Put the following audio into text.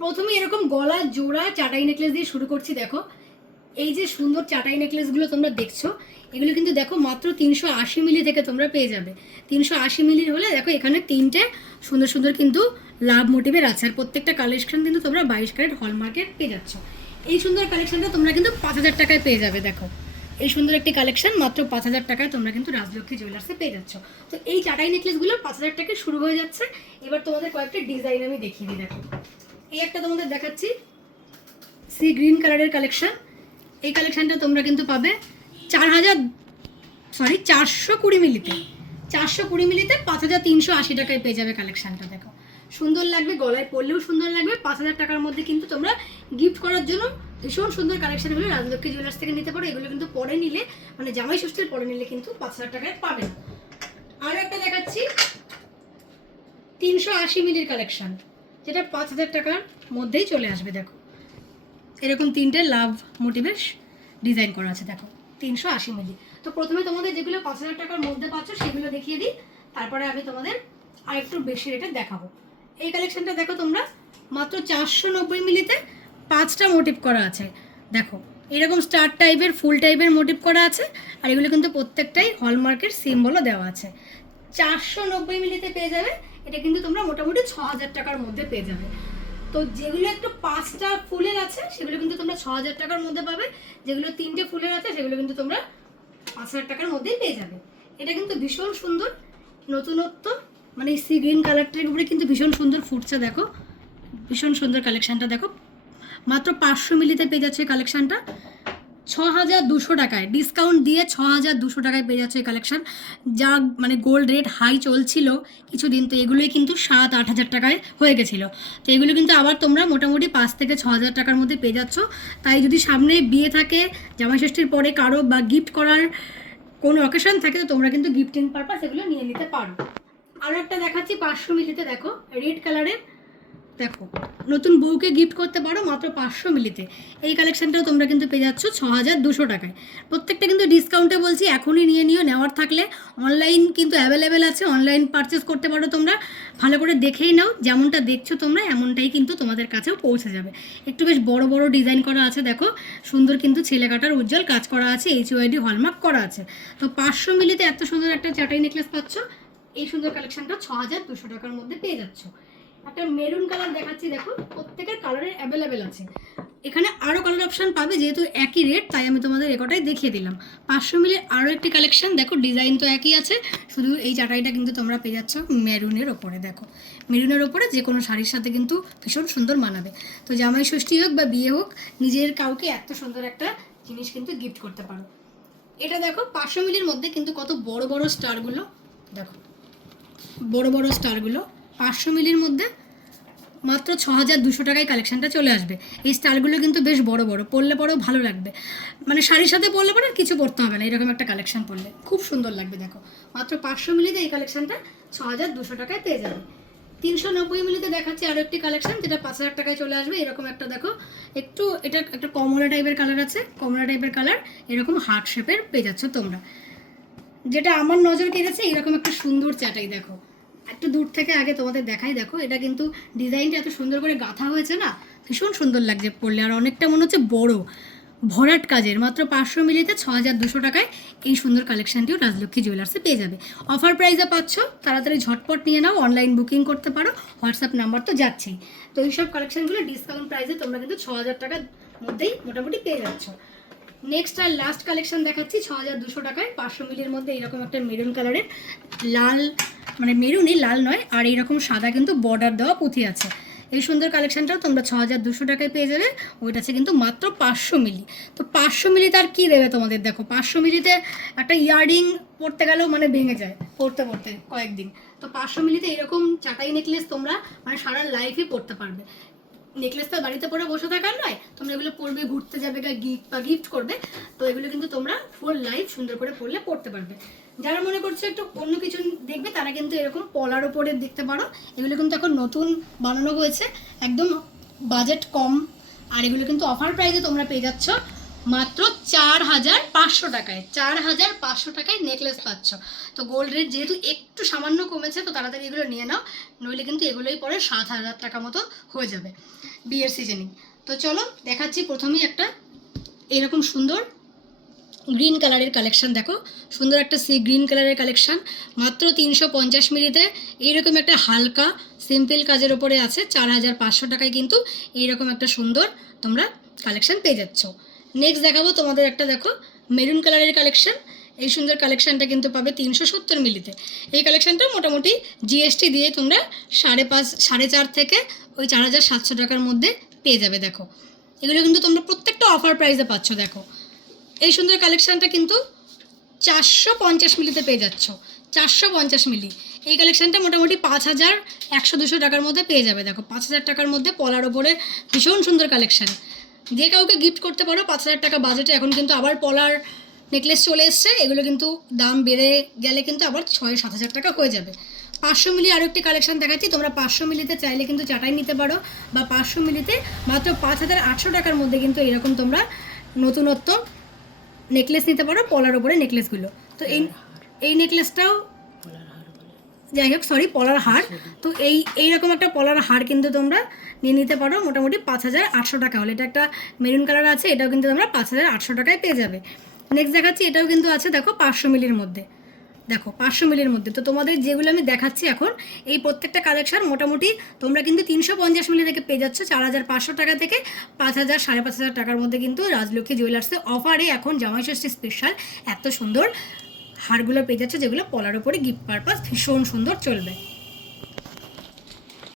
প্রথমে এরকম গলা জোড়া চাটাই নেকলেস দিয়ে শুরু করছি। দেখো এই যে সুন্দর চাটাই নেকলেসগুলো তোমরা দেখছো, এগুলো কিন্তু দেখো মাত্র 380 মিলি থেকে তোমরা পেয়ে যাবে। 380 মিলির হলে দেখো এখানে তিনটে সুন্দর সুন্দর কিন্তু লাভ মোটিভের আছে, আর প্রত্যেকটা কালেকশন কিন্তু তোমরা 22 ক্যারেট হলমার্কের পেয়ে যাচ্ছ। এই সুন্দর কালেকশনটা তোমরা কিন্তু 5000 টাকায় পেয়ে যাবে। দেখো এই সুন্দর একটি কালেকশন মাত্র 5000 টাকায় তোমরা কিন্তু রাজলক্ষ্মী জুয়েলার্সে পেয়ে যাচ্ছ। তো এই চাটাই নেকলেসগুলো 5000 টাকায় শুরু হয়ে যাচ্ছে। এবার তোমাদের কয়েকটা ডিজাইন আমি দেখিয়ে দিই। দেখো এই একটা তোমাদের দেখাচ্ছি সি গ্রিন কালারের কালেকশন। এই কালেকশনটা তোমরা কিন্তু পাবে 420 মিলিতে, 420 মিলিতে 5380 টাকায় পেয়ে যাবে কালেকশনটা। দেখো সুন্দর লাগবে, গলায় পরলেও সুন্দর লাগবে। 5000 টাকার মধ্যে কিন্তু তোমরা গিফট করার জন্য ভীষণ সুন্দর কালেকশনগুলো রাজলক্ষ্মী জুয়েলার্স থেকে নিতে পারো। এগুলো কিন্তু পরে নিলে মানে জামাই ষষ্ঠীর পরে নিলে কিন্তু 5000 টাকায় পাবে না। আর একটা দেখাচ্ছি 380 মিলির কালেকশন, যেটা 5000 টাকার মধ্যেই চলে আসবে। দেখো এরকম তিনটে লাভ মোটিভের ডিজাইন করা আছে। দেখো 380 মিলি। তো প্রথমে তোমাদের যেগুলো 5000 টাকার মধ্যে পাচ্ছ সেগুলো দেখিয়ে দিই, তারপরে আমি তোমাদের আর একটু বেশি রেটে দেখাবো। এই কালেকশনটা দেখো তোমরা মাত্র 490 মিলিতে 5টা মোটিভ করা আছে। দেখো এরকম স্টার টাইপের ফুল টাইপের মোটিভ করা আছে, আর এগুলো কিন্তু প্রত্যেকটাই হলমার্কের সিম্বলও দেওয়া আছে। 490 মিলিতে পেয়ে যাবে। এটা কিন্তু তোমরা মোটামুটি 6000 টাকার মধ্যে পেয়ে যাবে। তো যেগুলো একটু 5টা ফুলের আছে সেগুলো কিন্তু তোমরা 6000 টাকার মধ্যে পাবে। যেগুলো 3টে ফুলের আছে সেগুলো কিন্তু তোমরা 5000 টাকার মধ্যেই পেয়ে যাবে। এটা কিন্তু ভীষণ সুন্দর নতুনত্ব, মানে সি গ্রিন কালারটার উপরে কিন্তু ভীষণ সুন্দর ফুটছে। দেখো ভীষণ সুন্দর কালেকশনটা। দেখো মাত্র 500 মিলিতে পেয়ে যাচ্ছে এই কালেকশনটা 6200 টাকায়, ডিসকাউন্ট দিয়ে 6200 টাকায় পেয়ে যাচ্ছে এই কালেকশন। যা মানে গোল্ড রেট হাই চলছিল কিছুদিন, তো এগুলোই কিন্তু 7-8 হাজার টাকায় হয়ে গেছিলো। তো এগুলো কিন্তু আবার তোমরা মোটামুটি 5 থেকে 6000 টাকার মধ্যে পেয়ে যাচ্ছ। তাই যদি সামনে বিয়ে থাকে, জামাই ষষ্ঠীর পরে কারো বা গিফট করার কোনো অকেশন থাকে, তো তোমরা কিন্তু গিফটিং পারপাস এগুলো নিয়ে নিতে পারো। আরও একটা দেখাচ্ছি 500 মিলিতে। দেখো রেড কালারের, দেখো নতুন বউকে গিফট করতে পারো মাত্র 500 মিলিতে। এই কালেকশনটাও তোমরা কিন্তু পেয়ে যাচ্ছ 6200 টাকায়। প্রত্যেকটা কিন্তু ডিসকাউন্টে বলছি, এখনই নিয়ে নিও। নেওয়ার থাকলে অনলাইন কিন্তু অ্যাভেলেবেল আছে, অনলাইন পারচেস করতে পারো তোমরা। ভালো করে দেখেই নাও, যেমনটা দেখছো তোমরা এমনটাই কিন্তু তোমাদের কাছেও পৌঁছে যাবে। একটু বেশ বড় বড় ডিজাইন করা আছে। দেখো সুন্দর কিন্তু ছেলে কাটার উজ্জ্বল কাজ করা আছে, HUID হলমার্ক করা আছে। তো 500 মিলিতে এত সুন্দর একটা চাটাই নেকলেস পাচ্ছ। এই সুন্দর কালেকশনটা 6200 টাকার মধ্যে পেয়ে যাচ্ছ। একটা মেরুন কালার দেখাচ্ছি। দেখো প্রত্যেকের কালারের অ্যাভেলেবেল আছে। এখানে আরও কালার অপশান পাবে, যেহেতু একই রেট তাই আমি তোমাদের একটাই দেখিয়ে দিলাম। 500 মিলির আরও একটি কালেকশন। দেখো ডিজাইন তো একই আছে, শুধু এই চাটাইটা কিন্তু তোমরা পেয়ে যাচ্ছ মেরুনের ওপরে। দেখো মেরুনের ওপরে যে কোনো শাড়ির সাথে কিন্তু ভীষণ সুন্দর মানাবে। তো জামাই ষষ্ঠী হোক বা বিয়ে হোক, নিজের কাউকে এত সুন্দর একটা জিনিস কিন্তু গিফট করতে পারো। এটা দেখো 500 মিলির মধ্যে কিন্তু কত বড় বড় স্টারগুলো। দেখো বড় বড় স্টারগুলো 500 মিলির মধ্যে মাত্র 6200 টাকায় কালেকশনটা চলে আসবে। এই স্টাইলগুলো কিন্তু বেশ বড় বড়, পরলে পরেও ভালো লাগবে, মানে শাড়ির সাথে পরলে পরে কিছু পরতে হবে না, এরকম একটা কালেকশন পরলে খুব সুন্দর লাগবে। দেখো মাত্র 500 মিলিতে এই কালেকশনটা 6200 টাকায় পেয়ে যাবে। 390 মিলিতে দেখাচ্ছি আরও একটি কালেকশন, যেটা 5000 টাকায় চলে আসবে। এরকম একটা দেখো, একটু এটা একটা কমলা টাইপের কালার আছে, কমলা টাইপের কালার, এরকম হার্ট শেপের পেয়ে যাচ্ছ তোমরা। যেটা আমার নজর কেড়েছে এরকম একটা সুন্দর চাটাই। দেখো একটু দূর থেকে আগে তোমাদের দেখাই। দেখো এটা কিন্তু ডিজাইনটা এত সুন্দর করে গাঁথা হয়েছে না, ভীষণ সুন্দর লাগছে পরলে, আর অনেকটা মনে হচ্ছে বড় ভরাট কাজের। মাত্র 500 মিলিতে 6200 টাকায় এই সুন্দর কালেকশনটিও রাজলক্ষ্মী জুয়েলার্সে পেয়ে যাবে। অফার প্রাইসে পাচ্ছ, তাড়াতাড়ি ঝটপট নিয়ে নাও, অনলাইন বুকিং করতে পারো, হোয়াটসঅ্যাপ নাম্বার তো যাচ্ছেই। তো এইসব কালেকশনগুলো ডিসকাউন্ট প্রাইসে তোমরা কিন্তু 6000 টাকার মধ্যেই মোটামুটি পেয়ে যাচ্ছ। নেক্সট আর লাস্ট কালেকশন দেখাচ্ছি 6200 টাকায় 500 মিলির মধ্যে। এরকম একটা মেরুন কালারের, লাল মানে মেরুনই, লাল নয়, আর এইরকম সাদা কিন্তু বর্ডার দেওয়া পুঁথি আছে। এই সুন্দর কালেকশনটাও তোমরা 6200 টাকায় পেয়ে যাবে। ওইটা আছে কিন্তু মাত্র 500 মিলি। তো 500 মিলিতে আর কী দেবে তোমাদের? দেখো 500 মিলিতে একটা ইয়াররিং পরতে গেলেও মানে ভেঙে যায় পরতে পরতে কয়েকদিন। তো 500 মিলিতে এরকম চাটাই নেকলেস তোমরা মানে সারা লাইফই পরতে পারবে। নেকলেসটা বাড়িতে পরে বসে থাকার নয়, তোমরা এগুলো পরবে, ঘুরতে যাবে বা গিফট করবে, তো এগুলো কিন্তু তোমরা ফুল লাইফ সুন্দর করে পরলে পরতে পারবে। যারা মনে করছো একটু অন্য কিছু দেখবে, তারা কিন্তু এরকম পলার ওপরে দেখতে পারো। এগুলো কিন্তু এখন নতুন বানানো হয়েছে, একদম বাজেট কম, আর এগুলো কিন্তু অফার প্রাইসে তোমরা পেয়ে যাচ্ছ মাত্র 4500 টাকায়। 4500 টাকায় নেকলেস পাচ্ছ। তো গোল্ড রেট যেহেতু একটু সামান্য কমেছে, তো তাড়াতাড়ি এগুলো নিয়ে নাও, নইলে কিন্তু এগুলোই পরে 7000 টাকা মতো হয়ে যাবে। বিয়ের সিজনিং। তো চলো দেখাচ্ছি প্রথমেই একটা এরকম সুন্দর গ্রিন কালারের কালেকশন। দেখো সুন্দর একটা সি গ্রিন কালারের কালেকশন, মাত্র 350 মিলিতে এইরকম একটা হালকা সিম্পল কাজের ওপরে আছে। 4500 টাকায় কিন্তু এইরকম একটা সুন্দর তোমরা কালেকশন পেয়ে যাচ্ছ। নেক্সট দেখাবো তোমাদের একটা, দেখো মেরুন কালারের কালেকশন। এই সুন্দর কালেকশনটা কিন্তু পাবে 370 মিলিতে। এই কালেকশনটা মোটামুটি জিএসটি দিয়ে তোমরা 4.5 থেকে ওই 4700 টাকার মধ্যে পেয়ে যাবে। দেখো এগুলো কিন্তু তোমরা প্রত্যেকটা অফার প্রাইসে পাচ্ছ। দেখো এই সুন্দর কালেকশানটা কিন্তু 450 মিলিতে পেয়ে যাচ্ছ। 450 মিলি এই কালেকশানটা মোটামুটি 5100-200 টাকার মধ্যে পেয়ে যাবে। দেখো 5000 টাকার মধ্যে পলার ওপরে ভীষণ সুন্দর কালেকশান, যে কাউকে গিফট করতে পারো 5000 টাকা বাজেটে। এখন কিন্তু আবার পলার নেকলেস চলে এসছে, এগুলো কিন্তু দাম বেড়ে গেলে কিন্তু আবার 6-7 হাজার টাকা হয়ে যাবে। 500 মিলি আরও একটি কালেকশান দেখাচ্ছি। তোমরা 500 মিলিতে চাইলে কিন্তু চাটাই নিতে পারো, বা 500 মিলিতে মাত্র 5800 টাকার মধ্যে কিন্তু এরকম তোমরা নতুনত্ব নেকলেস নিতে পারো, পলার ওপরে নেকলেসগুলো। তো এই নেকলেসটাও যাই হোক, সরি, পলার হার। তো এইরকম একটা পলার হার কিন্তু তোমরা নিয়ে নিতে পারো মোটামুটি 5800 টাকা হলে। এটা একটা মেরুন কালার আছে, এটাও কিন্তু তোমরা 5800 টাকায় পেয়ে যাবে। নেক্সট দেখাচ্ছি, এটাও কিন্তু আছে দেখো 500 মিলির মধ্যে। দেখো 500 মিলির মধ্যে। তো তোমাদের যেগুলো আমি দেখাচ্ছি এখন, এই প্রত্যেকটা কালেকশন মোটামুটি তোমরা কিন্তু 350 মিলি থেকে পেয়ে যাচ্ছ 4500 টাকা থেকে 5000-5500 টাকার মধ্যে। কিন্তু রাজলক্ষ্মী জুয়েলার্সের অফারে এখন জামাই ষষ্ঠী স্পেশাল এত সুন্দর হারগুলো পেয়ে যাচ্ছে, যেগুলো পলার ওপরে গিফট পারপাস ভীষণ সুন্দর চলবে।